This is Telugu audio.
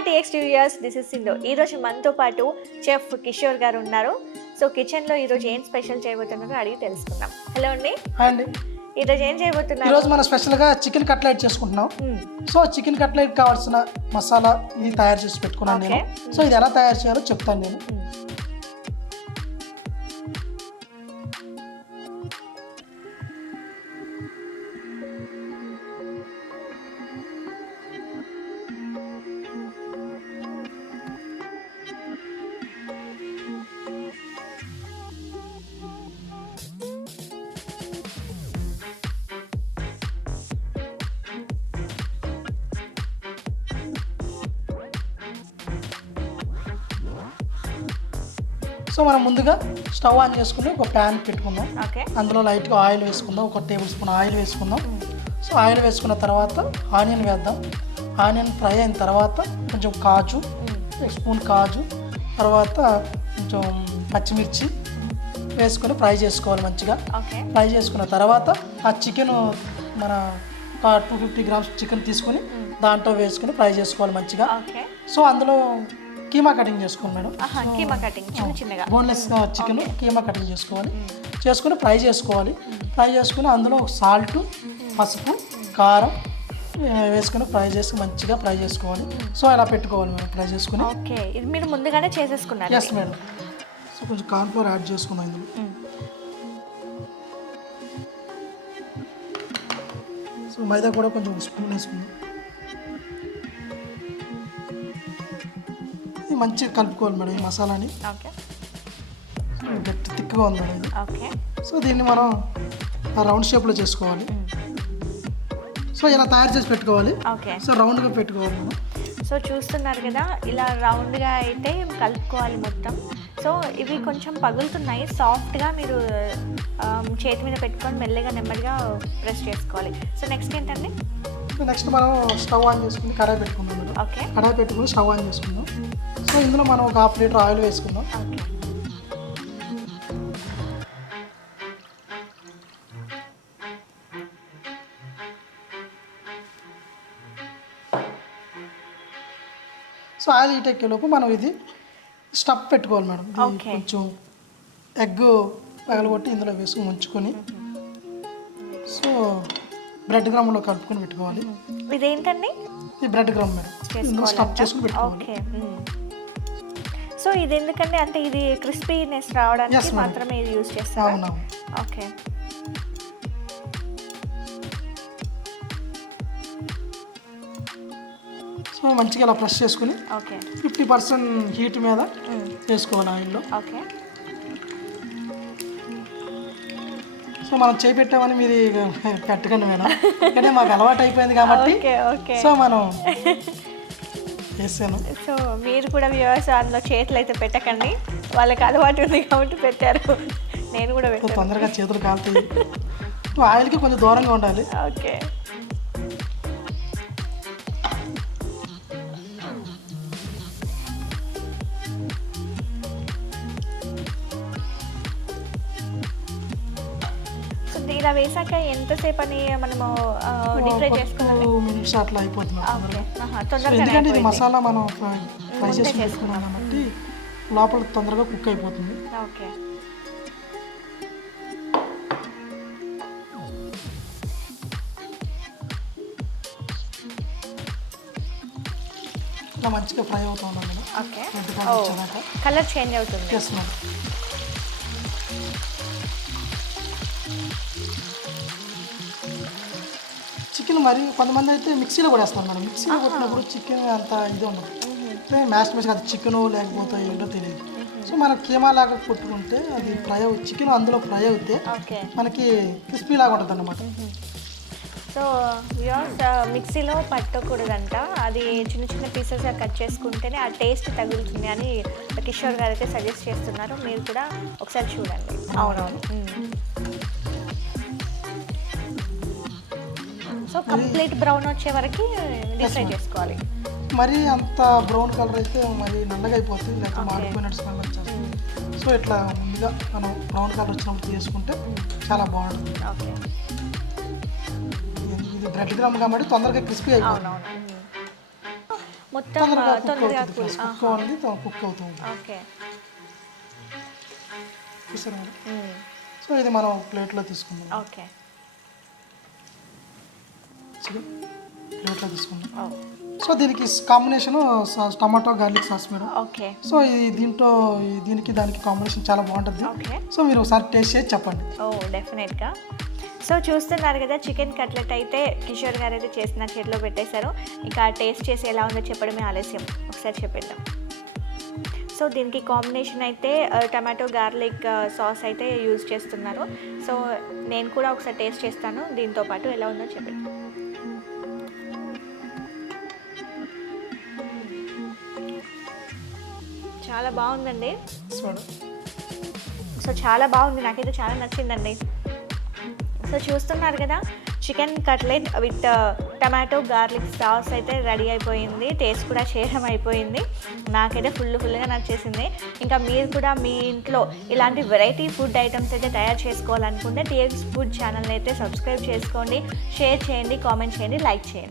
Hi txfood, this is Sindhu. ఈరోజు మనతో పాటు చెఫ్ కిషోర్ గారు ఉన్నారు. సో కిచెన్లో ఈరోజు ఏం స్పెషల్ చేయబోతున్నారో అడిగి తెలుసుకుందాం. హలో అండి. హాయ్ అండి. ఈరోజు ఏం చేయబోతున్నారు? ఈరోజు మనం స్పెషల్గా చికెన్ కట్లెట్ చేసుకుంటున్నాం. సో చికెన్ కట్లెట్ కావాల్సిన మసాలా ఇది తయారు చేసి పెట్టుకున్నాను నేను. సో ఇది ఎలా తయారు చేయాలో చెప్తాను నేను. సో మనం ముందుగా స్టవ్ ఆన్ చేసుకుని ఒక ప్యాన్ పెట్టుకుందాం. అందులో లైట్గా ఆయిల్ వేసుకుందాం. ఒక టేబుల్ స్పూన్ ఆయిల్ వేసుకుందాం. సో ఆయిల్ వేసుకున్న తర్వాత ఆనియన్ వేద్దాం. ఆనియన్ ఫ్రై అయిన తర్వాత కొంచెం కాజు, స్పూన్ కాజు, తర్వాత కొంచెం పచ్చిమిర్చి వేసుకొని ఫ్రై చేసుకోవాలి మంచిగా. ఫ్రై చేసుకున్న తర్వాత ఆ చికెన్ మన ఒక 250 గ్రామ్స్ చికెన్ తీసుకొని దాంట్లో వేసుకొని ఫ్రై చేసుకోవాలి మంచిగా. సో అందులో కీమా కటింగ్ చేసుకోవాలి మేడం. కీమా కటింగ్ చిన్నగా బోన్లెస్ చికెన్ కీమా కటింగ్ చేసుకోవాలి. చేసుకుని ఫ్రై చేసుకోవాలి. ఫ్రై చేసుకుని అందులో సాల్ట్, పసుపు, కారం వేసుకొని ఫ్రై చేసి మంచిగా ఫ్రై చేసుకోవాలి. సో అలా పెట్టుకోవాలి మేడం. ఫ్రై చేసుకుని ఓకే, ఇది మీరు ముందుగానే చేసేసుకున్నారు? Yes madam. సో కొంచెం కార్న్ఫ్లోర్ యాడ్ చేసుకున్నాం ఇందులో. సో మైదా కూడా కొంచెం స్పూన్ వేసుకుందాం. మంచిగా కలుపుకోవాలి మేడం ఈ మసాలాని. గట్టి తిక్కుగా ఉంది మేడం ఇది. సో దీన్ని మనం రౌండ్ షేప్లో చేసుకోవాలి. సో ఇలా తయారు చేసి పెట్టుకోవాలి. సో రౌండ్గా పెట్టుకోవాలి మనం. సో చూస్తున్నారు కదా, ఇలా రౌండ్గా అయితే కలుపుకోవాలి మొత్తం. సో ఇవి కొంచెం పగులుతున్నాయి. సాఫ్ట్గా మీరు చేతి మీద పెట్టుకొని మెల్లగా నెమ్మదిగా ప్రెస్ చేసుకోవాలి. సో నెక్స్ట్ ఏంటండి? నెక్స్ట్ మనం స్టవ్ ఆన్ చేసుకుని కడాయి పెట్టుకుందాం మేడం. కడాయి పెట్టుకుని స్టవ్ ఆన్ చేసుకుందాం. సో ఇందులో మనం ఒక 1/2 లీటర్ ఆయిల్ వేసుకుందాం. సో ఆయిల్ హీట్ ఎక్కేలోపు మనం ఇది స్టఫ్ పెట్టుకోవాలి మేడం. కొంచెం ఎగ్ పగలగొట్టి ఇందులో వేసుకుని ఉంచుకొని సో బ్రెడ్ గ్రామ్లో కలుపుకొని పెట్టుకోవాలి. ఇదేంటండి? ఇది బ్రెడ్ గ్రామ్ మేడం. ఇందులో స్టఫ్ చేసుకుని పెట్టుకోవాలి. సో ఇది ఎందుకంటే అంటే ఇది క్రిస్పీనెస్ రావడానికి మాత్రమే ఇది యూజ్ చేస్తాం. అవునా? ఓకే. సో మంచిగా ఇలా ప్రెస్ చేసుకుని 50% హీట్ మీద వేసుకోవాలి ఆయిల్లో. ఓకే. సో మనం చేయి పెట్టామని మీరు పెట్టకండి మేడం, ఎందుకంటే మాకు అలవాటు అయిపోయింది కాబట్టి. సో మనం వేసాను. సో మీరు కూడా వ్యవసాయంలో చేతులు అయితే పెట్టకండి, వాళ్ళకి అలవాటు ఉంది కాబట్టి పెట్టారు. నేను కూడా పెట్టాను. తొందరగా చేతులు కాలుతాయి. ఆయిల్కి కొంచెం దూరంగా ఉండాలి. ఓకే. ఇలా వేసాక ఎంతసేపు అని మనము డీప్ ఫ్రై చేసుకోవాలి? 2 మినిట్స్ అట్లా అయిపోతుంది. ఎందుకంటే ఇది మసాలా మనం ఫ్రై చేసి చేసుకున్నాం కాబట్టి లోపల తొందరగా కుక్ అయిపోతుంది. ఓకే. ఇలా మంచిగా ఫ్రై అవుతూ ఉండాలి. ఓకే. కలర్ చేంజ్ అవుతుంది. Yes madam. చికెన్ మరి కొంతమంది అయితే మిక్సీలో కూడా వేస్తారు మేడం. మిక్సీలో కొట్టినప్పుడు చికెన్ అంత ఇది ఉండదు. మ్యాష్ అది చికెన్ లేకపోతే ఏంటో తెలియదు. సో మనం కీమా లాగా కొట్టుకుంటే అది ఫ్రై చికెన్ అందులో ఫ్రై అవుతే మనకి క్రిస్పీ లాగా ఉంటుంది అన్నమాట. సో మిక్సీలో పట్టకూడదంట, అది చిన్న చిన్న పీసెస్గా కట్ చేసుకుంటేనే ఆ టేస్ట్ తగులుతుంది అని కిషోర్ గారు అయితే సజెస్ట్ చేస్తున్నారు. మీరు కూడా ఒకసారి చూడండి. అవునవును. సో కంప్లీట్ బ్రౌన్ వచ్చే వరకు డీప్ ఫ్రై చేసుకోవాలి. మరి అంత బ్రౌన్ కలర్ అయితే మరి నల్లగా అయిపోతుంది, లేకపోతే మాడిపోయినట్టు స్మెల్ వచ్చేస్తుంది. సో ఇట్లా ముందుగా మనం బ్రౌన్ కలర్ వచ్చినప్పుడు తీసుకుంటే చాలా బాగుంటుంది. ఇది బ్రెడ్ గ్రామ్ కాబట్టి తొందరగా క్రిస్పీ అయిపోతుంది. మొత్తం తొందరగా కూల్. కుక్ అవ్వాలి, కుక్ అవుతుంది. ఓకే. చూసారా మేడం? సో ఇది మనం ప్లేట్లో తీసుకుందాం. ఓకే. ప్లేట్లో తీసుకుందాం. సో దీనికి combination tomato garlic sauce madam. Okay. So దీనికి దానికి కాంబినేషన్ చాలా బాగుంటుంది. ఓకే. సో మీరు ఒకసారి టేస్ట్ చేసి చెప్పండి. డెఫినెట్గా. సో చూస్తున్నారు కదా, చికెన్ కట్లెట్ అయితే కిషోర్ గారు అయితే చేసి నా చేతిలో పెట్టేశారు. ఇంకా టేస్ట్ చేసి ఎలా ఉందో చెప్పడమే ఆలస్యం, ఒకసారి చెప్పేద్దాం. సో దీనికి కాంబినేషన్ అయితే టమాటో గార్లిక్ సాస్ అయితే యూజ్ చేస్తున్నారు. సో నేను కూడా ఒకసారి టేస్ట్ చేస్తాను, దీంతో పాటు ఎలా ఉందో చెప్పండి. చాలా బాగుందండి. సో చాలా బాగుంది, నాకైతే చాలా నచ్చిందండి. సో చూస్తున్నారు కదా, chicken cutlet with tomato garlic sauce అయితే రెడీ అయిపోయింది. టేస్ట్ కూడా షేర్ అయిపోయింది. నాకైతే ఫుల్గా నచ్చేసింది. ఇంకా మీరు కూడా మీ ఇంట్లో ఇలాంటి వెరైటీ ఫుడ్ ఐటమ్స్ అయితే తయారు చేసుకోవాలనుకుంటే txfood ఛానల్ని అయితే సబ్స్క్రైబ్ చేసుకోండి, షేర్ చేయండి, కామెంట్ చేయండి, లైక్ చేయండి.